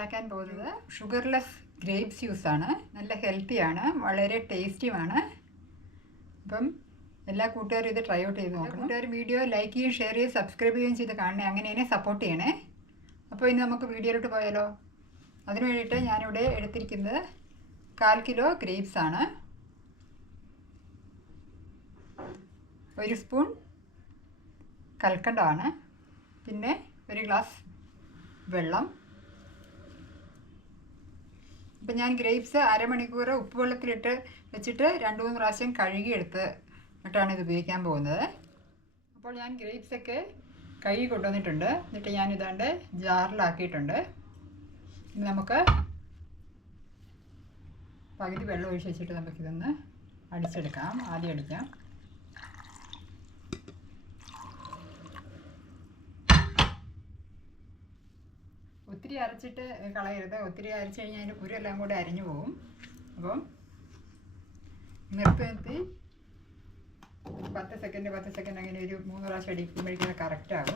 ഉണ്ടാക്കാൻ പോകുന്നത്. Sugarless grapes ആണ്. നല്ല ഹെൽത്തിയാണ് വളരെ ടേസ്റ്റിയുമാണ് അപ്പം എല്ലാ കൂട്ടുകാരും ഇത് ട്രൈ ഔട്ട് ചെയ്ത് നോക്കണം. കൂട്ടുകാർ വീഡിയോ ലൈക്ക് ചെയ്യുകയും ഷെയർ ചെയ്യുകയും സബ്സ്ക്രൈബ് ചെയ്യുകയും ചെയ്ത് കാണണേ. അങ്ങനെ എന്നെ സപ്പോർട്ട് ചെയ്യണേ. അപ്പോൾ ഇന്ന് നമുക്ക് വീഡിയോയിലോട്ട് പോയാലോ? അതിന് വേണ്ടിയിട്ട് ഞാനിവിടെ എടുത്തിരിക്കുന്നത് കാൽ കിലോ ഗ്രേപ്സ് ആണ്. ഒരു സ്പൂൺ കൽക്കണ്ടമാണ് പിന്നെ ഒരു ഗ്ലാസ് വെള്ളം. ഇപ്പം ഞാൻ ഗ്രേപ്സ് അരമണിക്കൂർ ഉപ്പ് വെള്ളത്തിലിട്ട് വെച്ചിട്ട് രണ്ട് മൂന്ന് പ്രാവശ്യം കഴുകിയെടുത്ത് ഇട്ടാണ് ഇത് ഉപയോഗിക്കാൻ പോകുന്നത്. അപ്പോൾ ഞാൻ ഗ്രേപ്സൊക്കെ കഴുകി കൊണ്ടുവന്നിട്ടുണ്ട്. എന്നിട്ട് ഞാൻ ഇതാണ്ട് ജാറിലാക്കിയിട്ടുണ്ട്. ഇനി നമുക്ക് പകുതി വെള്ളം ഒഴിച്ച് വെച്ചിട്ട് നമുക്കിതൊന്ന് അടിച്ചെടുക്കാം. ആദ്യം അടിക്കാം. ഒത്തിരി അരച്ചിട്ട് കളയരുത്. ഒത്തിരി അരച്ച് കഴിഞ്ഞാൽ അതിന്റെ കുരുവെല്ലാം കൂടെ അരിഞ്ഞു പോകും അപ്പം നിർത്തി നിർത്തി പത്ത് സെക്കൻഡ് പത്ത് സെക്കൻഡ് അങ്ങനെ ഒരു മൂന്ന് പ്രാവശ്യം അടിക്കുമ്പോഴേക്കും അത്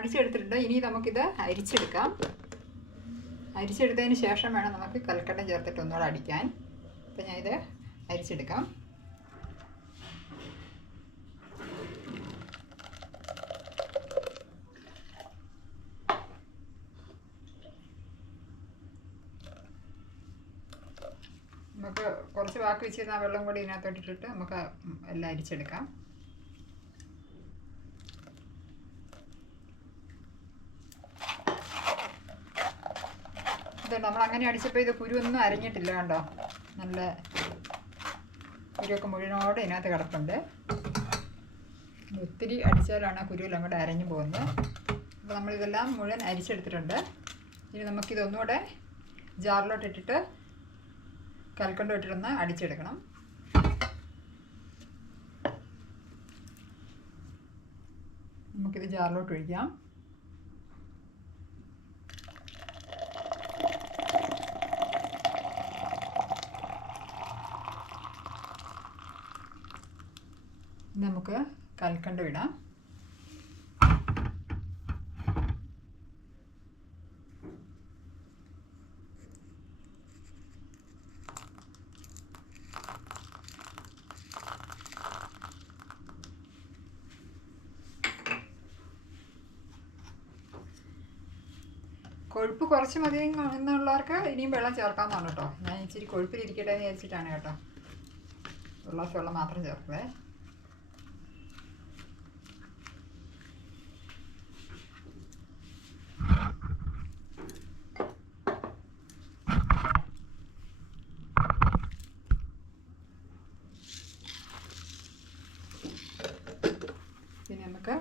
അടിച്ചെടുത്തിട്ടുണ്ട് ഇനി നമുക്കിത് അരിച്ചെടുക്കാം. അരിച്ചെടുത്തതിന് ശേഷം വേണം നമുക്ക് കൽക്കട്ടം ചേർത്തിട്ട് ഒന്നുകൂടെ അടിക്കാൻ. അപ്പം ഞാനിത് അരിച്ചെടുക്കാം. നമുക്ക് കുറച്ച് വാക്ക് വെച്ചിരുന്ന വെള്ളം കൂടി ഇതിനകത്തോട്ടിട്ടിട്ട് നമുക്ക് എല്ലാം അരിച്ചെടുക്കാം. ഇത് നമ്മൾ അങ്ങനെ അടിച്ചപ്പോൾ ഇത് കുരുവൊന്നും അരഞ്ഞിട്ടില്ല കണ്ടോ? നല്ല കുരുവൊക്കെ മുഴുവനോടെ ഇതിനകത്ത് കിടപ്പുണ്ട്. ഒത്തിരി അടിച്ചാലാണ് കുരുവെല്ലാം കൂടെ അരഞ്ഞു പോകുന്നത്. അപ്പോൾ നമ്മളിതെല്ലാം മുഴുവൻ അരിച്ചെടുത്തിട്ടുണ്ട്. ഇനി നമുക്കിതൊന്നുകൂടെ ജാറിലോട്ട് ഇട്ടിട്ട് കൽക്കണ്ടം ഇട്ടിട്ടൊന്ന് അടിച്ചെടുക്കണം. നമുക്കിത് ജാറിലോട്ട് ഒഴിക്കാം. നമുക്ക് കൽക്കണ്ടം ഇടാം. കൊഴുപ്പ് കുറച്ച് മതി എന്നുള്ളവർക്ക് ഇനിയും വെള്ളം ചേർക്കാമെന്നാണ് കേട്ടോ. ഞാൻ ഇച്ചിരി കൊഴുപ്പിലിരിക്കട്ടെ എന്ന് വിചാരിച്ചിട്ടാണ് കേട്ടോ. ഒരു ഗ്ലാസ് വെള്ളം മാത്രം ചേർക്കുവേ പിന്നെ നമുക്ക്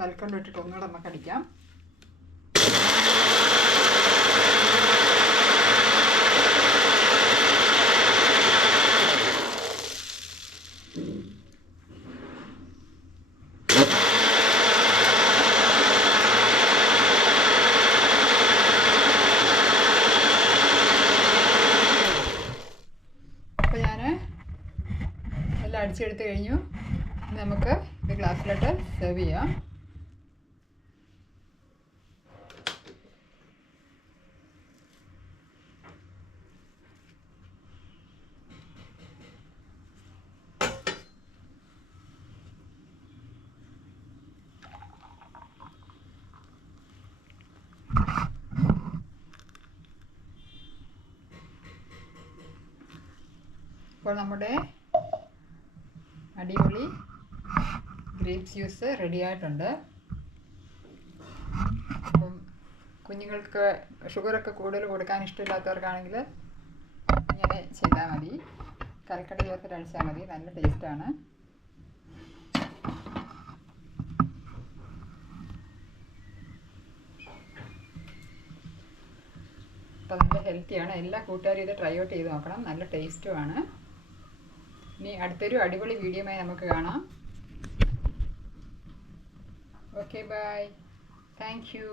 കൽക്കണ്ടം ഇട്ടിട്ട് ഒന്നുകൂടെ നമുക്ക് അടിക്കാം. എല്ലാം അടിച്ചെടുത്ത് കഴിഞ്ഞു. നമുക്ക് ഇത് ഗ്ലാസ്സിലോട്ട് സെർവ് ചെയ്യാം. ഇപ്പോൾ നമ്മുടെ അടിപൊളി ഗ്രേപ്സ് ജ്യൂസ് റെഡി ആയിട്ടുണ്ട്. കുഞ്ഞുങ്ങൾക്ക് ഷുഗറൊക്കെ കൂടുതൽ കൊടുക്കാൻ ഇഷ്ടമില്ലാത്തവർക്കാണെങ്കിൽ ഇങ്ങനെ ചെയ്താൽ മതി. കൽക്കട്ട ചേർത്ത് അടിച്ചാൽ മതി. നല്ല ടേസ്റ്റാണ് അപ്പോൾ നല്ല ഹെൽത്തിയാണ് എല്ലാ കൂട്ടുകാരും ഇത് ട്രൈ ഔട്ട് ചെയ്ത് നോക്കണം. നല്ല ടേസ്റ്റുമാണ് ഇനി അടുത്തൊരു അടിപൊളി വീഡിയോയുമായി നമുക്ക് കാണാം. Okay bye thank you